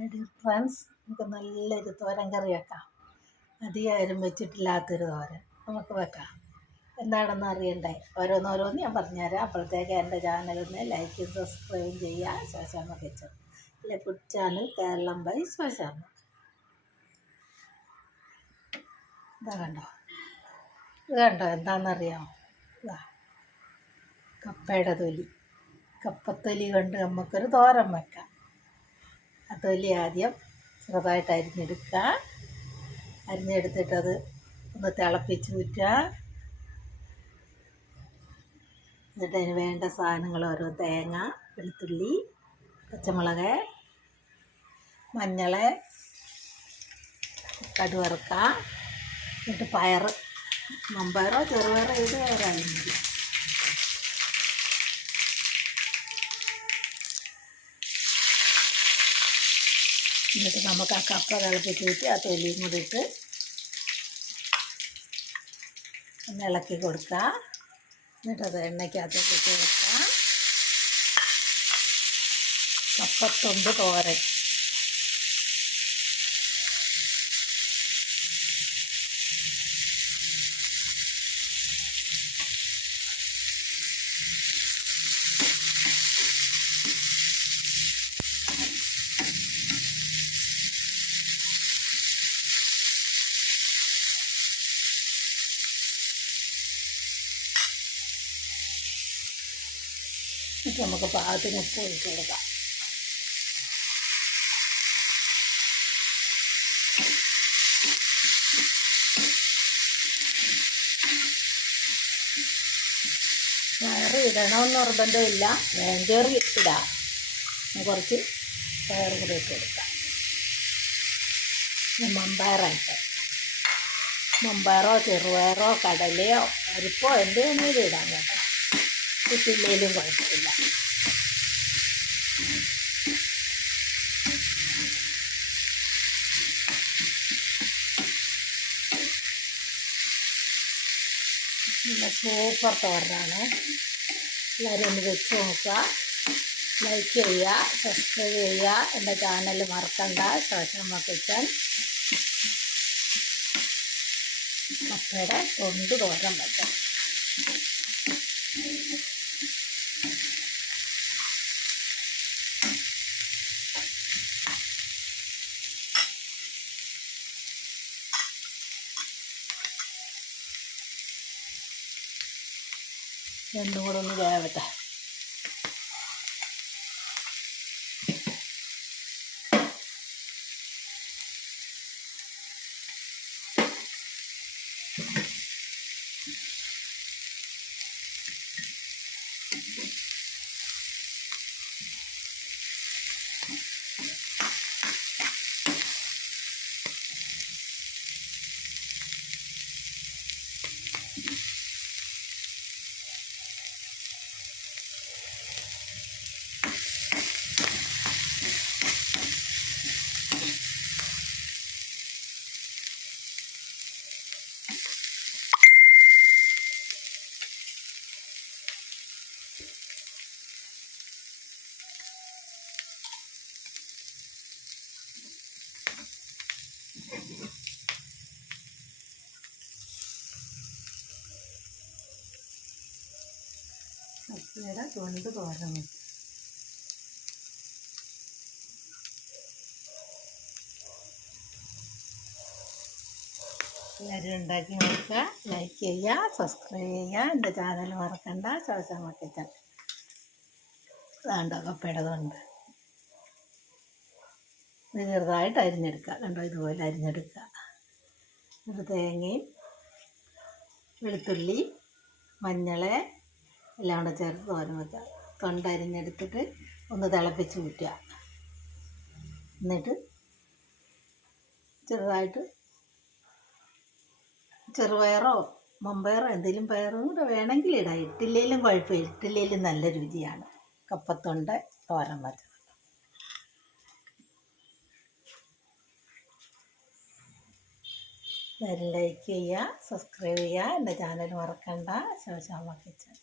Friends, നമുക്ക് നല്ലൊരു തോരൻ കറി വെക്കാം. അധികം വെച്ചിട്ടില്ലാത്തൊരു തോരൻ നമുക്ക് വെക്കാം. എന്താണെന്ന് അറിയണ്ടേ? ഓരോന്നോരോന്ന് ഞാൻ പറഞ്ഞുതരാം. അപ്പോഴത്തേക്ക് എൻ്റെ ചാനലൊന്ന് ലൈക്കും സബ്സ്ക്രൈബും ചെയ്യുക. ശോശാമ്മ കിച്ചൺ അല്ലെ food channel Keralam by Shoshamma. ഇതാ കണ്ടോ, ഇത് കണ്ടോ എന്താണെന്നറിയാമോ? ഇതാ കപ്പയുടെ തൊലി. കപ്പത്തൊലി കൊണ്ട് നമുക്കൊരു തോരൻ വെക്കാം. ആ തൊലി ആദ്യം ചെറുതായിട്ട് അരിഞ്ഞെടുക്കുക. അരിഞ്ഞെടുത്തിട്ടത് ഒന്ന് തിളപ്പിച്ച് ഊറ്റുക. എന്നിട്ട് അതിന് വേണ്ട സാധനങ്ങൾ ഓരോ തേങ്ങ, വെളുത്തുള്ളി, പച്ചമുളക്, മഞ്ഞൾ, കടുവറുക്ക. എന്നിട്ട് പയർ, മമ്പയറോ ചെറുപയറോ ഇത് വേറായാലും മതി. എന്നിട്ട് നമുക്ക് ആ കപ്പ തിളപ്പിച്ച് ഊറ്റി ആ തൊലിയും കൂടി ഇട്ട് ഒന്ന് ഇളക്കി കൊടുക്കുക. എന്നിട്ടത് എണ്ണയ്ക്കകത്തേക്ക് ഇട്ട് കൊടുക്കുക. കപ്പത്തൊണ്ട് തോരൻ. എന്നിട്ട് നമുക്ക് പാകത്തിന് ഉപ്പ് ഒഴിച്ച് കൊടുക്കാം. പയർ ഇടണമെന്ന് നിർബന്ധമില്ല, വേണ്ടവർ ഇടാം. കുറച്ച് പയർ കൂടി ഇട്ട് കൊടുക്കാം. മമ്പയറായിട്ട്, മമ്പയറോ ചെറുപയറോ കടലയോ പരിപ്പോ എന്ത് വേണമെങ്കിലും ഇടാം കേട്ടോ. ഇട്ടില്ലെങ്കിലും കുഴപ്പമില്ല. നല്ല സൂപ്പർ തോരനാണ്. എല്ലാവരും ഒന്ന് വെച്ച് നോക്കുക. ലൈക്ക് ചെയ്യുക, സബ്സ്ക്രൈബ് ചെയ്യുക. എൻ്റെ ചാനൽ മറക്കണ്ട, ശോശാമ്മ കിച്ചൺ. കപ്പയുടെ തൊണ്ട് തോരൻ വെക്കാം. രണ്ടും കൂടെ ഒന്ന് വേവട്ടെ. കപ്പയുടെ തൊണ്ട് തോരൻ വെച്ചു. എല്ലാവരും ഉണ്ടാക്കി നോക്കുക. ലൈക്ക് ചെയ്യുക, സബ്സ്ക്രൈബ് ചെയ്യുക. എൻ്റെ ചാനൽ മറക്കണ്ട, ശോശാമ്മ കിച്ചൺ. വേണ്ട കപ്പയുടെ തൊണ്ട് ഇത് ചെറുതായിട്ട് അരിഞ്ഞെടുക്കുക. കണ്ടോ, ഇതുപോലെ അരിഞ്ഞെടുക്കുക. ഒരു തേങ്ങയും വെളുത്തുള്ളി മഞ്ഞൾ എല്ലാം കൂടെ ചേർത്ത് തോരൻ വെക്കുക. തൊണ്ട് അരിഞ്ഞെടുത്തിട്ട് ഒന്ന് തിളപ്പിച്ച് ഊറ്റുക. എന്നിട്ട് ചെറുതായിട്ട് ചെറുപയറോ മമ്പയറോ എന്തെങ്കിലും പയറും കൂടെ വേണമെങ്കിൽ ഇടാം. ഇട്ടില്ലെങ്കിലും കുഴപ്പമില്ല. ഇട്ടില്ലെങ്കിലും നല്ല രുചിയാണ് കപ്പത്തൊണ്ട് തോരൻ വെച്ചത്. ലൈക്ക് ചെയ്യുക, സബ്സ്ക്രൈബ് ചെയ്യുക. എൻ്റെ ചാനൽ മറക്കണ്ട, ശോശാമ്മ കിച്ചൺ.